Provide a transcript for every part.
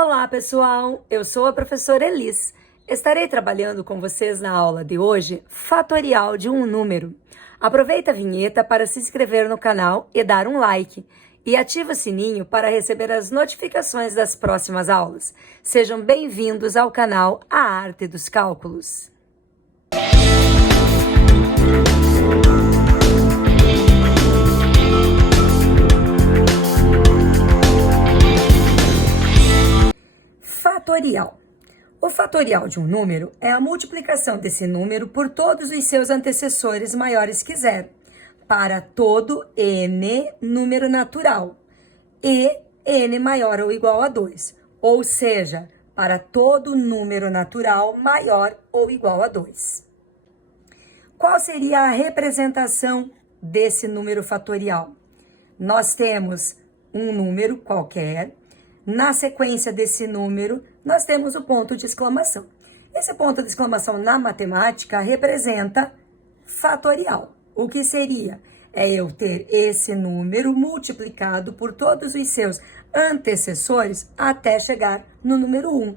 Olá, pessoal! Eu sou a professora Elis. Estarei trabalhando com vocês na aula de hoje, fatorial de um número. Aproveita a vinheta para se inscrever no canal e dar um like. E ativa o sininho para receber as notificações das próximas aulas. Sejam bem-vindos ao canal A Arte dos Cálculos. Fatorial. O fatorial de um número é a multiplicação desse número por todos os seus antecessores maiores que zero, para todo n número natural, e n maior ou igual a 2, ou seja, para todo número natural maior ou igual a 2. Qual seria a representação desse número fatorial? Nós temos um número qualquer. Na sequência desse número, nós temos o ponto de exclamação. Esse ponto de exclamação na matemática representa fatorial. O que seria? É eu ter esse número multiplicado por todos os seus antecessores até chegar no número 1.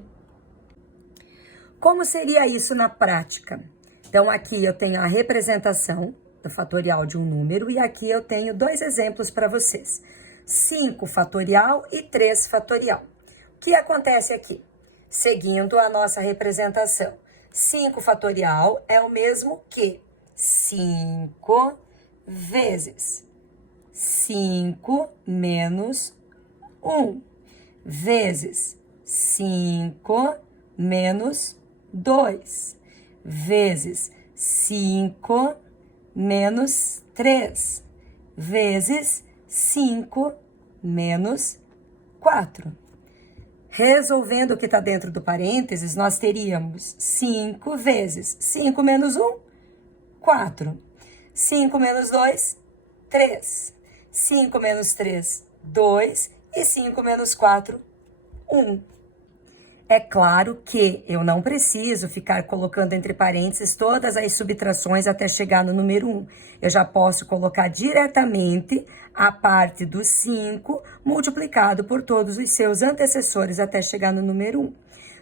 Como seria isso na prática? Então, aqui eu tenho a representação do fatorial de um número e aqui eu tenho dois exemplos para vocês. 5 fatorial e 3 fatorial. O que acontece aqui? Seguindo a nossa representação, 5 fatorial é o mesmo que 5 vezes 5 menos 1, vezes 5 menos 2, vezes 5 menos 3, vezes 5 menos 4. Resolvendo o que está dentro do parênteses, nós teríamos 5 vezes 5 menos 1, 4. 5 menos 2, 3. 5 menos 3, 2. E 5 menos 4, 1. É claro que eu não preciso ficar colocando entre parênteses todas as subtrações até chegar no número 1. Eu já posso colocar diretamente a parte do 5 multiplicado por todos os seus antecessores até chegar no número 1.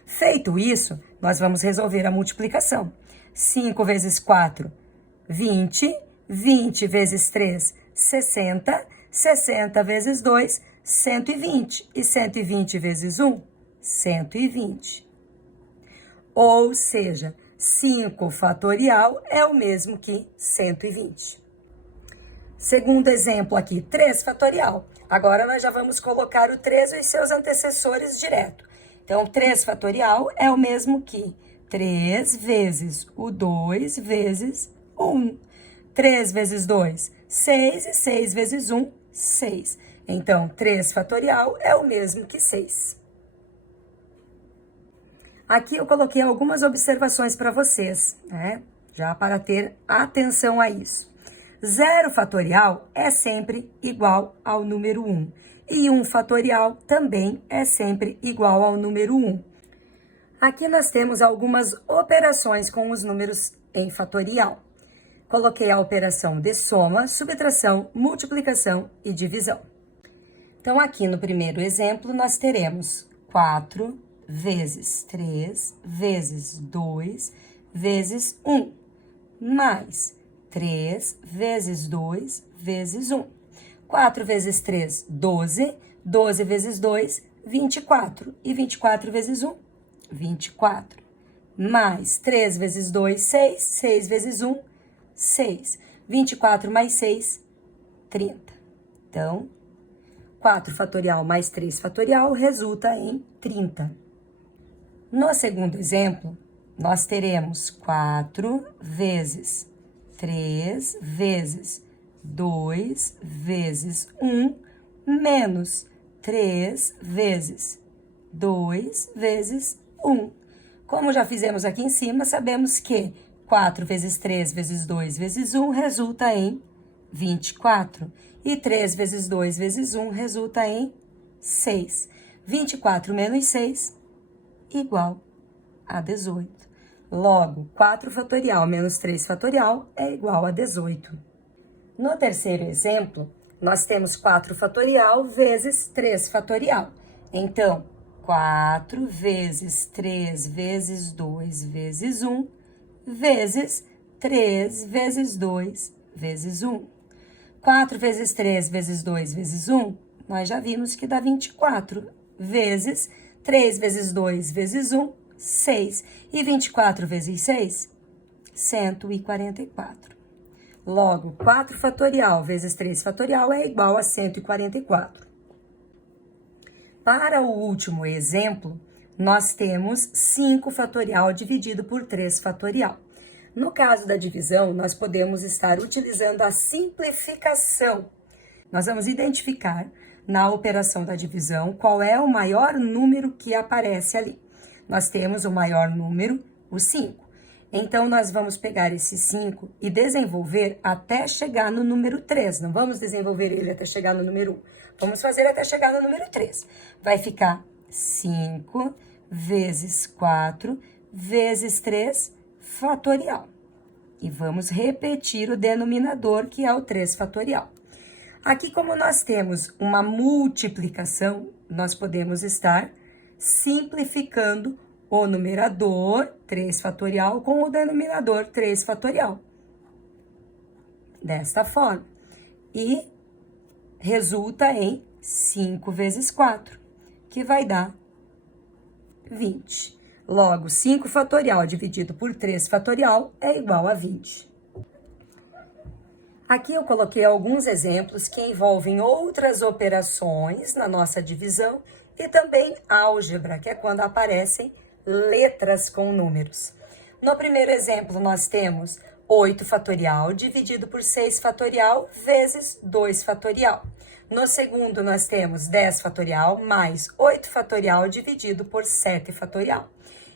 Feito isso, nós vamos resolver a multiplicação. 5 vezes 4, 20. 20 vezes 3, 60. 60 vezes 2, 120. E 120 vezes 1, 120. Ou seja, 5 fatorial é o mesmo que 120. Segundo exemplo aqui, 3 fatorial. Agora nós já vamos colocar o 3 e os seus antecessores direto. Então, 3 fatorial é o mesmo que 3 vezes o 2 vezes 1. 3 vezes 2, 6. E 6 vezes 1, 6. Então, 3 fatorial é o mesmo que 6. Aqui eu coloquei algumas observações para vocês, né? Já para ter atenção a isso. 0 fatorial é sempre igual ao número 1. E 1 fatorial também é sempre igual ao número 1. Aqui nós temos algumas operações com os números em fatorial. Coloquei a operação de soma, subtração, multiplicação e divisão. Então, aqui no primeiro exemplo, nós teremos 4 vezes 3 vezes 2 vezes 1, mais 3 vezes 2 vezes 1. 4 vezes 3, 12. 12 vezes 2, 24. E 24 vezes 1, 24. Mais 3 vezes 2, 6. 6 vezes 1, 6. 24 mais 6, 30. Então, 4 fatorial mais 3 fatorial resulta em 30. No segundo exemplo, nós teremos 4 vezes 3 vezes 2 vezes 1 menos 3 vezes 2 vezes 1. Como já fizemos aqui em cima, sabemos que 4 vezes 3 vezes 2 vezes 1 resulta em 24. E 3 vezes 2 vezes 1 resulta em 6. 24 menos 6 igual a 18. Logo, 4 fatorial menos 3 fatorial é igual a 18. No terceiro exemplo, nós temos 4 fatorial vezes 3 fatorial. Então, 4 vezes 3 vezes 2 vezes 1, vezes 3 vezes 2 vezes 1. 4 vezes 3 vezes 2 vezes 1, nós já vimos que dá 24, vezes 3 vezes 2 vezes 1, 6. E 24 vezes 6, 144. Logo, 4 fatorial vezes 3 fatorial é igual a 144. Para o último exemplo, nós temos 5 fatorial dividido por 3 fatorial. No caso da divisão, nós podemos estar utilizando a simplificação. Nós vamos identificar na operação da divisão qual é o maior número que aparece ali. Nós temos o maior número, o 5. Então, nós vamos pegar esse 5 e desenvolver até chegar no número 3. Não vamos desenvolver ele até chegar no número 1. Vamos fazer até chegar no número 3. Vai ficar 5 vezes 4 vezes 3 fatorial. E vamos repetir o denominador, que é o 3 fatorial. Aqui, como nós temos uma multiplicação, nós podemos estar simplificando o numerador 3 fatorial com o denominador 3 fatorial. Desta forma. E resulta em 5 vezes 4, que vai dar 20. Logo, 5 fatorial dividido por 3 fatorial é igual a 20. Aqui eu coloquei alguns exemplos que envolvem outras operações na nossa divisão e também álgebra, que é quando aparecem letras com números. No primeiro exemplo, nós temos 8 fatorial dividido por 6 fatorial vezes 2 fatorial. No segundo, nós temos 10 fatorial mais 8 fatorial dividido por 7 fatorial.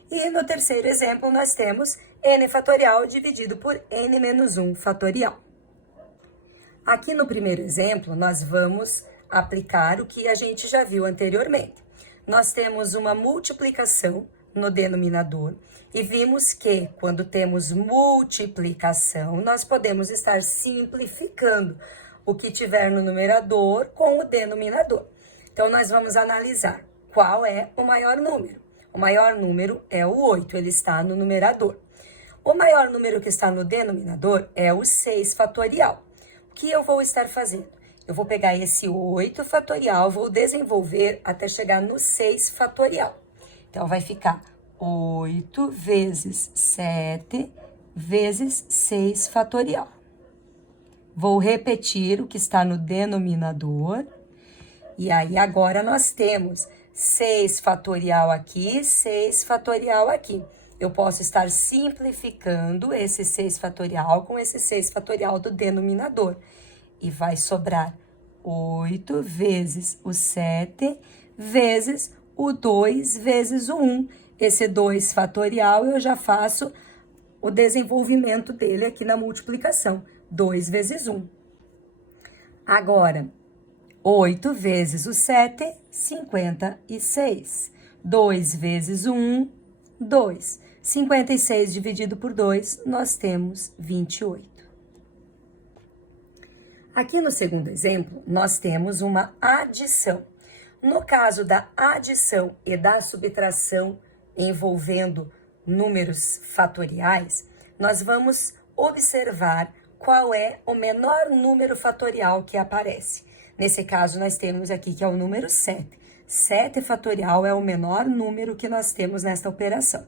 E no terceiro exemplo, nós temos n fatorial dividido por n menos 1 fatorial. Aqui no primeiro exemplo, nós vamos aplicar o que a gente já viu anteriormente. Nós temos uma multiplicação no denominador e vimos que, quando temos multiplicação, nós podemos estar simplificando o que tiver no numerador com o denominador. Então, nós vamos analisar qual é o maior número. O maior número é o 8, ele está no numerador. O maior número que está no denominador é o 6 fatorial. O que eu vou estar fazendo? Eu vou pegar esse 8 fatorial, vou desenvolver até chegar no 6 fatorial. Então, vai ficar 8 vezes 7 vezes 6 fatorial. Vou repetir o que está no denominador. E aí, agora, nós temos 6 fatorial aqui, 6 fatorial aqui. Eu posso estar simplificando esse 6 fatorial com esse 6 fatorial do denominador. E vai sobrar 8 vezes o 7 vezes o 2 vezes o 1. Esse 2 fatorial eu já faço o desenvolvimento dele aqui na multiplicação. 2 vezes 1. Agora, 8 vezes o 7, 56. 2 vezes o 1, 2. 56 dividido por 2, nós temos 28. Aqui no segundo exemplo, nós temos uma adição. No caso da adição e da subtração envolvendo números fatoriais, nós vamos observar qual é o menor número fatorial que aparece. Nesse caso, nós temos aqui que é o número 7. 7 fatorial é o menor número que nós temos nesta operação.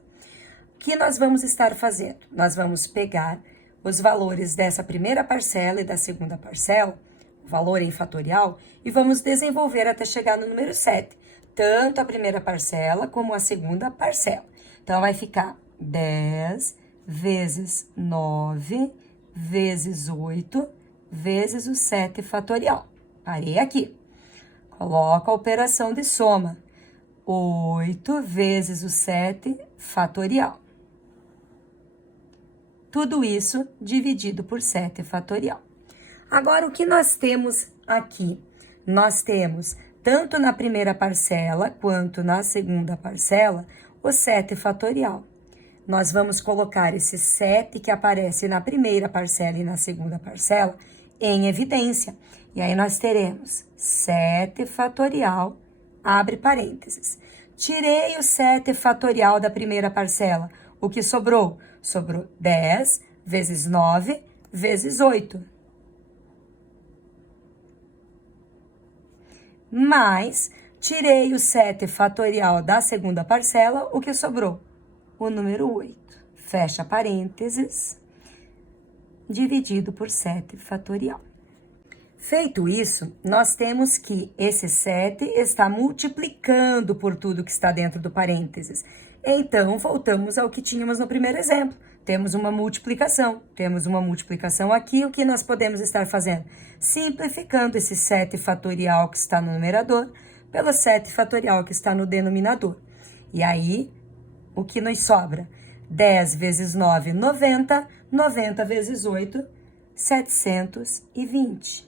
O que nós vamos estar fazendo? Nós vamos pegar os valores dessa primeira parcela e da segunda parcela, o valor em fatorial, e vamos desenvolver até chegar no número 7, tanto a primeira parcela como a segunda parcela. Então, vai ficar 10 vezes 9 vezes 8 vezes o 7 fatorial. Parei aqui. Coloco a operação de soma. 8 vezes o 7 fatorial. Tudo isso dividido por 7 fatorial. Agora, o que nós temos aqui? Nós temos, tanto na primeira parcela quanto na segunda parcela, o 7 fatorial. Nós vamos colocar esse 7 que aparece na primeira parcela e na segunda parcela em evidência. E aí, nós teremos 7 fatorial, abre parênteses. Tirei o 7 fatorial da primeira parcela. O que sobrou? Sobrou 10 vezes 9 vezes 8. Mais, tirei o 7 fatorial da segunda parcela. O que sobrou? O número 8. Fecha parênteses, dividido por 7 fatorial. Feito isso, nós temos que esse 7 está multiplicando por tudo que está dentro do parênteses. Então, voltamos ao que tínhamos no primeiro exemplo. Temos uma multiplicação. Temos uma multiplicação aqui. O que nós podemos estar fazendo? Simplificando esse 7 fatorial que está no numerador pelo 7 fatorial que está no denominador. E aí, o que nos sobra? 10 vezes 9, 90. 90 vezes 8, 720.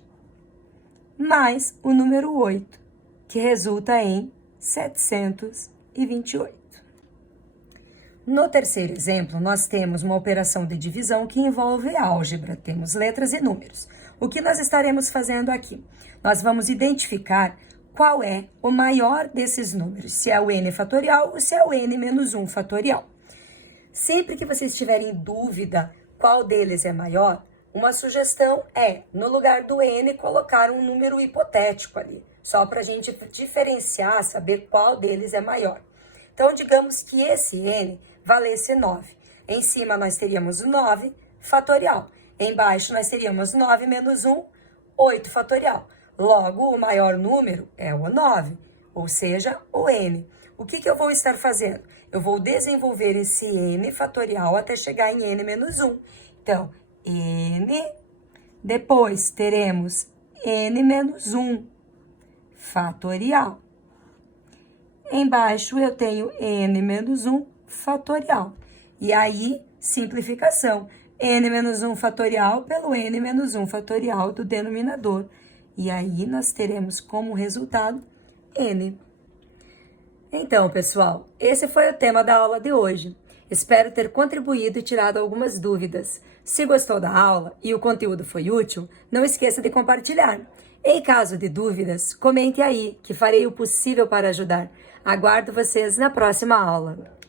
Mais o número 8, que resulta em 728. No terceiro exemplo, nós temos uma operação de divisão que envolve álgebra, temos letras e números. O que nós estaremos fazendo aqui? Nós vamos identificar qual é o maior desses números, se é o n fatorial ou se é o n menos 1 fatorial. Sempre que vocês tiverem dúvida qual deles é maior, uma sugestão é, no lugar do n, colocar um número hipotético ali, só para a gente diferenciar, saber qual deles é maior. Então, digamos que esse n valesse 9. Em cima, nós teríamos 9 fatorial. Embaixo, nós teríamos 9 menos 1, 8 fatorial. Logo, o maior número é o 9, ou seja, o n. O que eu vou estar fazendo? Eu vou desenvolver esse n fatorial até chegar em n menos 1. Então, n, depois teremos n menos 1 fatorial. Embaixo eu tenho n menos 1 fatorial. E aí, simplificação. N menos 1 fatorial pelo n menos 1 fatorial do denominador. E aí, nós teremos como resultado n. Então, pessoal, esse foi o tema da aula de hoje. Espero ter contribuído e tirado algumas dúvidas. Se gostou da aula e o conteúdo foi útil, não esqueça de compartilhar. Em caso de dúvidas, comente aí, que farei o possível para ajudar. Aguardo vocês na próxima aula.